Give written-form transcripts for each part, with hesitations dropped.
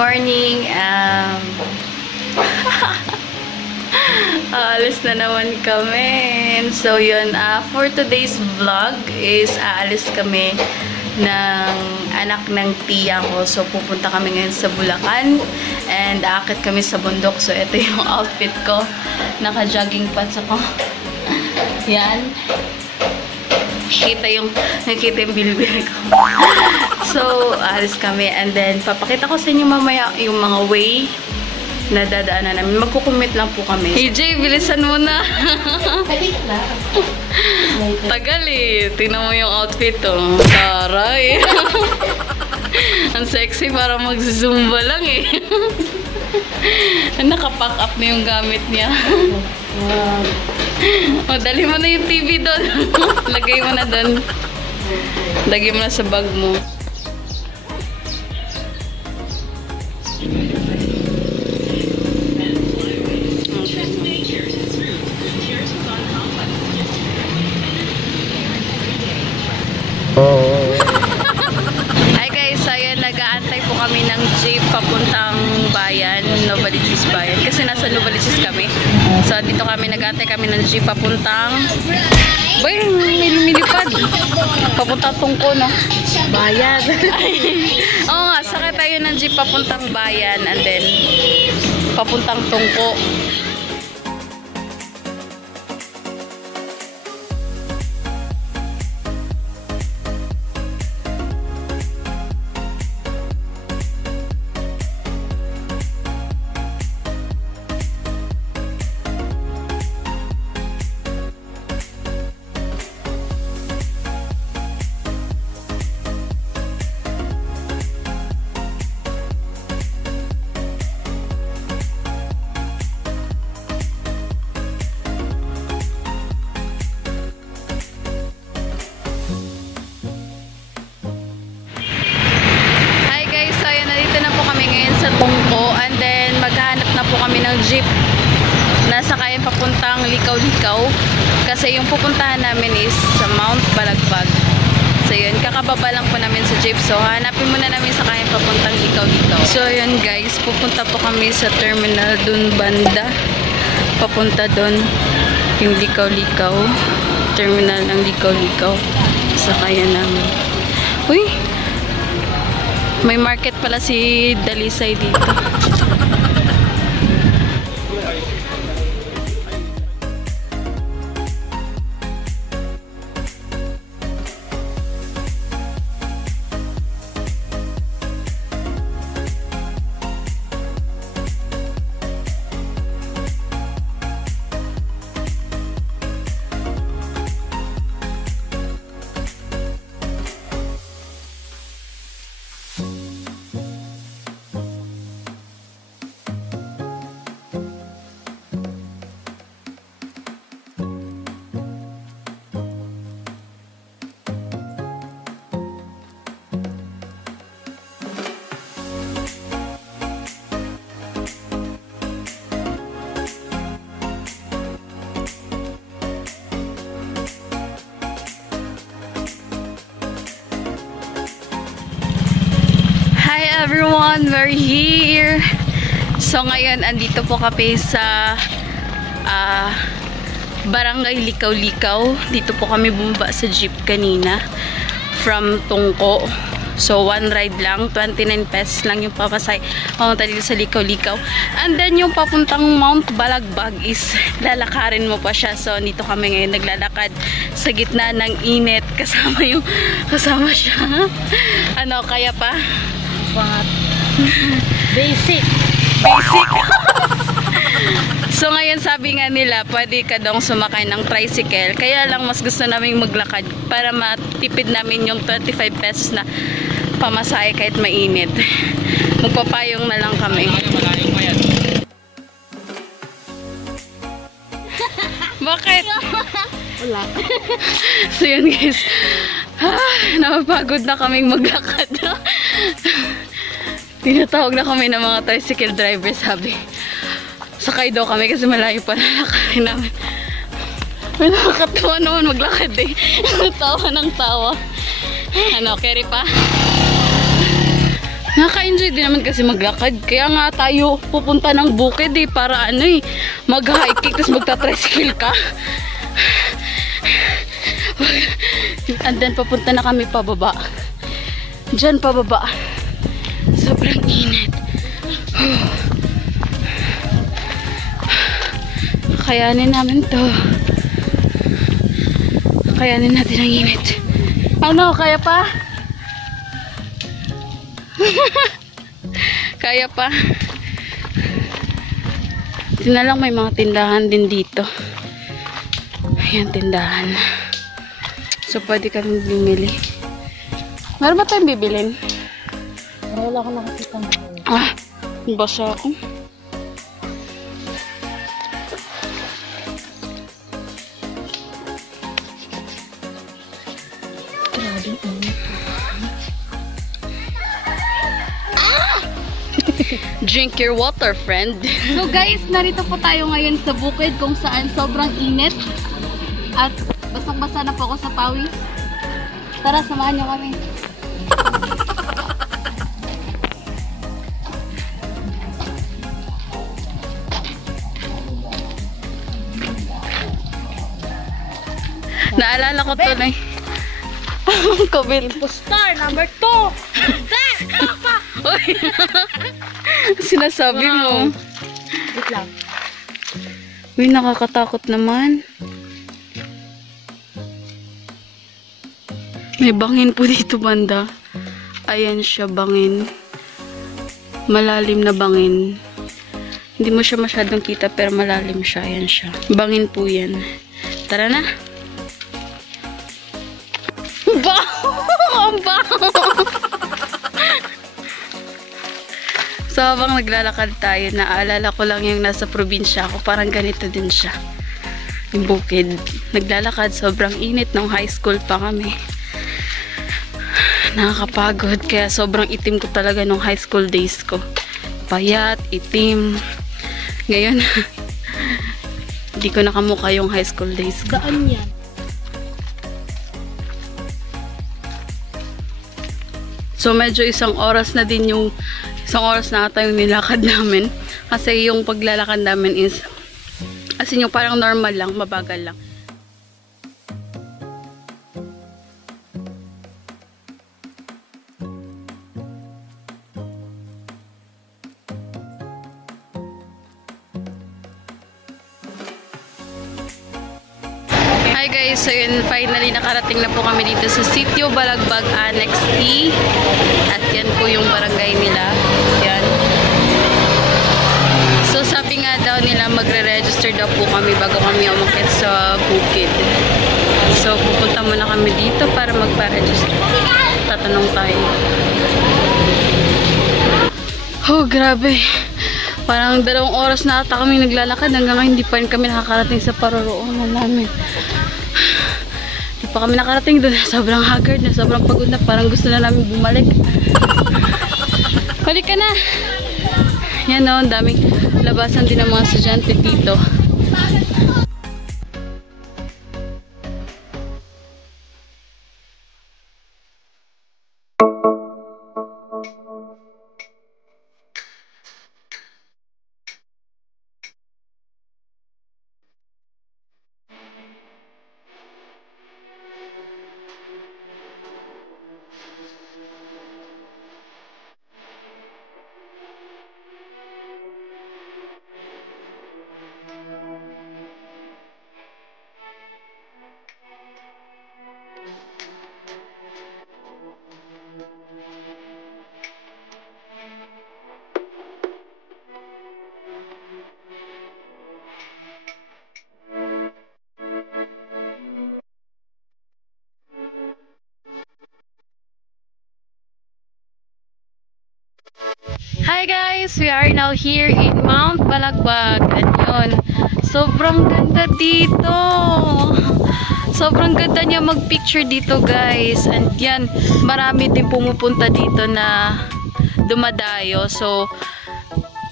morning. Aalis na naman kami. So, yun. For today's vlog is aalis kami ng anak ng tiya ko. So, pupunta kami ngayon sa Bulacan. And aakit kami sa bundok. So, ito yung outfit ko. Naka-jogging pants ako. Yan. Nakita yung bilbil ko. So, alis kami. And then, papakita ko sa inyo mamaya yung mga way na dadaanan namin. Magkukumit lang po kami. EJ, bilisan mo na. Tagal eh. Tingnan mo yung outfit oh. Taray. Ang sexy para mag-zumba lang eh. Nakapack up na yung gamit niya. O, dali mo na yung TV doon. Lagay mo na doon. Lagay mo na sa bag mo. Hi guys, ayan, nag-aantay po kami ng jeep papuntang bayan, Novaliches bayan. Kasi nasa Novaliches kami. So, dito kami, nag-aantay kami ng jeep papuntang may lumilipad. Papuntang Tungko, no? Bayan. Oo nga, sakay tayo ng jeep papuntang bayan and then papuntang Tungko. Sa Tungko and then maghahanap na po kami ng jeep na sakayan papuntang Likaw-Likaw kasi yung pupuntahan namin is sa Mount Balagbag. So yun, kakababa lang po namin sa jeep, so hanapin muna namin sakayan papuntang Likaw-Likaw. So yun guys, pupunta po kami sa terminal dun banda, papunta dun yung Likaw-Likaw, terminal ng Likaw-Likaw, sakayan namin. Uy! May market pala si Dalisay dito. Everyone, we're here. So ngayon, andito po kami sa Barangay Likaw-Likaw. Dito po kami bumaba sa jeep kanina from Tungko. So one ride lang, 29 pesos lang yung papasay papunta dito sa Likaw-Likaw. And then yung papuntang Mount Balagbag is lalakarin mo pa siya. So dito kami ngayon naglalakad sa gitna ng init kasama siya. Ano, kaya pa? Basic. So ngayon sabi nga nila pwede ka daw sumakay ng tricycle, kaya lang mas gusto namin maglakad para matipid namin yung 25 pesos na pamasahe kahit mainit. Magpapayong na lang kami. Bakit? Wala. So yun guys, napapagod na kaming maglakad. Tinatawag na kami ng mga tricycle driver, sabi. Sakay daw kami kasi malayo pa lalakarin namin. May nakakatawa naman maglakad eh. Tawa ng tawa. Ano, carry pa? Nakaka-enjoy din naman kasi maglakad. Kaya nga tayo pupunta ng bukid eh. Para ano eh, mag-hiking tapos magta-tricycle ka. And then papunta na kami pababa. Diyan pababa. Sobrang init. Kayanin namin to. Kayanin natin ang init. Ano, kaya pa? Kaya pa. Ito na lang, may mga tindahan din dito. Ayan, tindahan. So, pwede kami bumili. Meron ba tayong bibilin? Wala akong nakakita mo. Ah, basa ako. Grabe, Drink your water, friend. So guys, narito po tayo ngayon sa bukid kung saan sobrang init. At basang-basa na po ako sa pawis. Tara, samahan niyo kami. Naalala ko tuloy. Covid. Impostar number 2. Uy. Sinasabi mo. Wait lang. Uy, nakakatakot naman. May bangin po dito banda. Ayan siya, bangin. Malalim na bangin. Hindi mo siya masyadong kita pero malalim siya. Ayan siya. Bangin po yan. Tara na. Baho! Ang baho! So, habang naglalakad tayo, naalala ko lang yung nasa probinsya ako. Parang ganito din siya. Yung bukid. Naglalakad, sobrang init nung high school pa kami. Nakakapagod. Kaya sobrang itim ko talaga nung high school days ko. Payat, itim. Ngayon, hindi ko nakamukha yung high school days ko. Daan yan. So, medyo isang oras na ata yung nilakad namin. Kasi yung paglalakad namin is, as in yung parang normal lang, mabagal lang. Hi guys, so yun, finally nakarating na po kami dito sa Sitio Balagbag Annex E. At yan po yung barangay nila. Yan. So sabi nga daw nila magre-register daw po kami bago kami umakyat sa bukid. So pupunta muna kami dito para magpa-register. Tatanong tayo. Oh, grabe. Parang 2 oras na ata kami naglalakad hanggang hindi pa rin kami nakakarating sa paroroonan namin. Hindi pa kami nakarating doon. Sobrang haggard na, sobrang pagod na. Parang gusto na namin bumalik. Balik ka na! Yan o, ang daming labasan din ng mga estudyante dito. Hi guys! We are now here in Mount Balagbag. At yun, sobrang ganda dito. Sobrang ganda niya mag-picture dito guys. And yan, marami din pumupunta dito na dumadayo. So,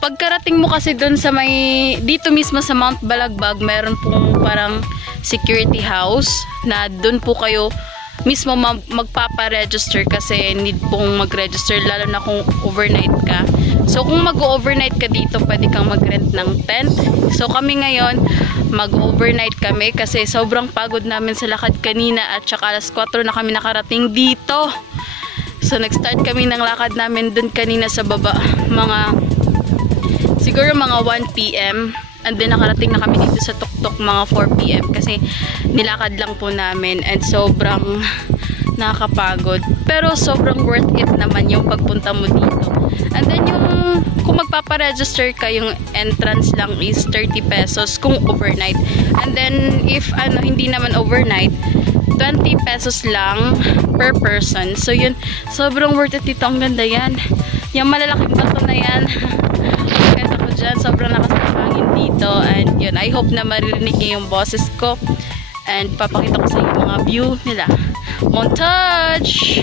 pagkarating mo kasi dun sa may, dito mismo sa Mount Balagbag, meron pong parang security house na dun po kayo mismo magpapa-register kasi need pong mag-register lalo na kung overnight ka. So kung mag-overnight ka dito, pwede kang mag-rent ng tent. So kami ngayon, mag-overnight kami kasi sobrang pagod namin sa lakad kanina at saka alas 4 na kami nakarating dito. So nag-start kami ng lakad namin dun kanina sa baba, siguro mga 1 PM. And then nakarating na kami dito sa Tuktok mga 4 PM kasi nilakad lang po namin and sobrang nakakapagod. Pero sobrang worth it naman yung pagpunta mo dito. And then kung magpapa-register ka, yung entrance lang is 30 pesos kung overnight. And then if hindi naman overnight, 20 pesos lang per person. So yun, sobrang worth it dito. Ang ganda yan. Yung malalaking bato na yan. Kaya ako dyan, sobrang lakas ng hangin dito. And yun, I hope na maririnig niyo yung boses ko. And papakita ko sa inyo mga view nila. Montage!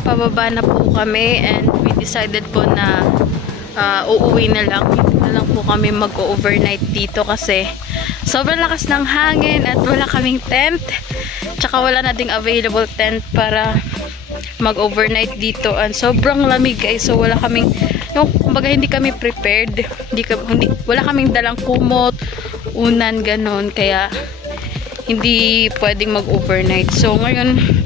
Pababa na po kami and we decided po na uuwi na lang. Hindi na lang po kami mag-overnight dito kasi sobrang lakas ng hangin at wala kaming tent. Tsaka wala na ding available tent para mag-overnight dito. And sobrang lamig guys. So wala kaming, kumbaga hindi kami prepared. Wala kaming dalang kumot, unan, ganon. Kaya hindi pwedeng mag-overnight. So ngayon,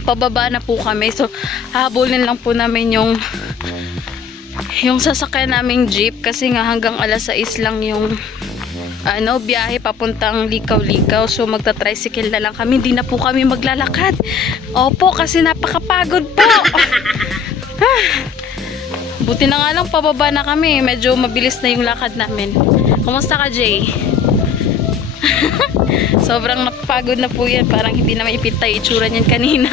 pababa na po kami. So hahabulin lang po namin yung sasakyan naming jeep kasi nga hanggang alas 6 lang yung biyahe papuntang Likaw-Likaw. So magta-tricycle na lang kami. Hindi na po kami maglalakad. Opo, kasi napakapagod po. Buti na nga lang pababa na kami. Medyo mabilis na yung lakad namin. Kumusta ka, Jay? Sobrang napagod na po yan. Parang hindi na maipinta yung itsura niyan kanina.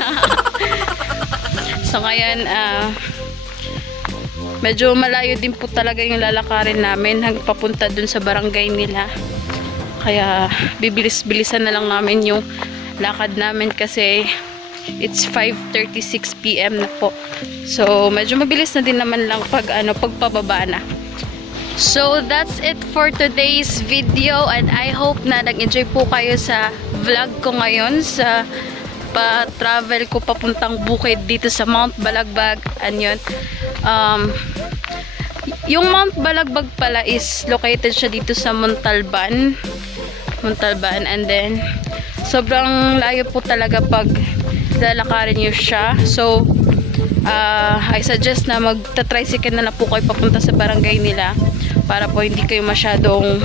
So ngayon medyo malayo din po talaga yung lalakarin namin papunta dun sa barangay nila. Kaya bibilis-bilisan na lang namin yung lakad namin kasi it's 5:36 PM na po. So medyo mabilis na din naman lang pagpababa na. So that's it for today's video and I hope na nag-enjoy po kayo sa vlog ko ngayon sa pa-travel ko papuntang bukid dito sa Mount Balagbag. Anyon. Yung Mount Balagbag pala is located siya dito sa Montalban and then sobrang layo po talaga pag lalakarin nyo siya. So I suggest na magta-tricycle na lang po kayo papunta sa barangay nila para po hindi kayo masyadong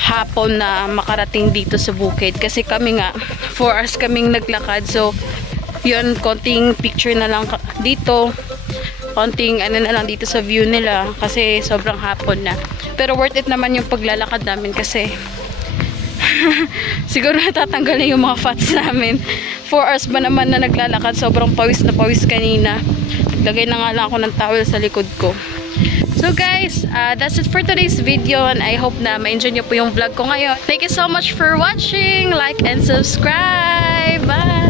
hapon na makarating dito sa bukid. Kasi kami nga 4 hours kaming naglakad. So yun, konting picture na lang dito, konting na lang dito sa view nila kasi sobrang hapon na. Pero worth it naman yung paglalakad namin kasi siguro natatanggal na yung mga fats namin. 4 hours ba naman na naglalakad, sobrang pawis na pawis kanina. Lagay na nga lang ako ng towel sa likod ko. So guys, that's it for today's video and I hope na ma-enjoy nyo po yung vlog ko ngayon. Thank you so much for watching. Like and subscribe. Bye!